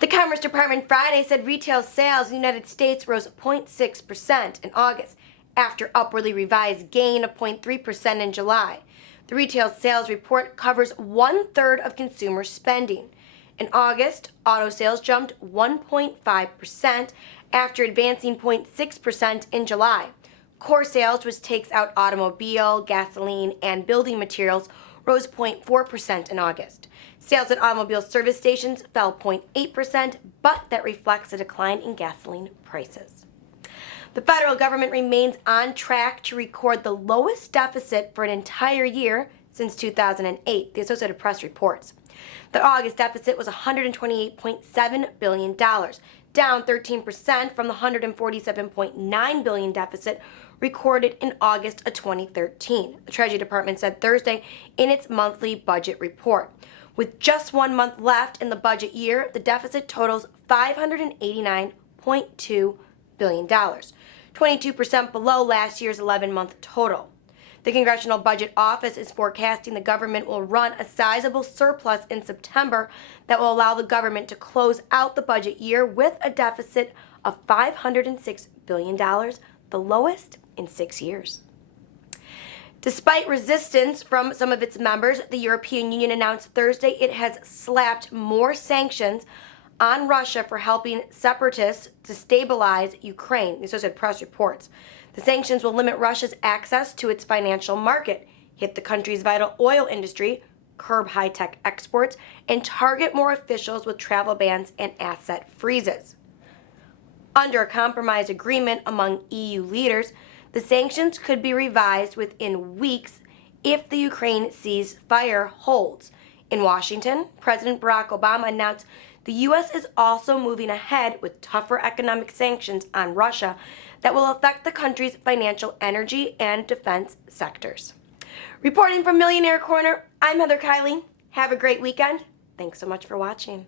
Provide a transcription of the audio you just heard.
The Commerce Department Friday said retail sales in the United States rose 0.6% in August, after upwardly revised gain of 0.3% in July. The retail sales report covers 1/3 of consumer spending. In August, auto sales jumped 1.5% after advancing 0.6% in July. Core sales, which takes out automobile, gasoline, and building materials, rose 0.4% in August. Sales at automobile service stations fell 0.8%, but that reflects a decline in gasoline prices. The federal government remains on track to record the lowest deficit for an entire year since 2008, the Associated Press reports. The August deficit was $128.7 billion, down 13% from the $147.9 billion deficit recorded in August of 2013, the Treasury Department said Thursday in its monthly budget report. With just 1 month left in the budget year, the deficit totals $589.2 billion, 22% below last year's 11-month total. The Congressional Budget Office is forecasting the government will run a sizable surplus in September that will allow the government to close out the budget year with a deficit of $506 billion, the lowest in 6 years. Despite resistance from some of its members, the European Union announced Thursday it has slapped more sanctions on Russia for helping separatists destabilize Ukraine, the Associated Press reports. The sanctions will limit Russia's access to its financial market, hit the country's vital oil industry, curb high-tech exports, and target more officials with travel bans and asset freezes. Under a compromise agreement among EU leaders, the sanctions could be revised within weeks if the Ukraine ceasefire holds. In Washington, President Barack Obama announced the U.S. is also moving ahead with tougher economic sanctions on Russia that will affect the country's financial, energy, and defense sectors. Reporting from Millionaire Corner, I'm Heather Kiley. Have a great weekend. Thanks so much for watching.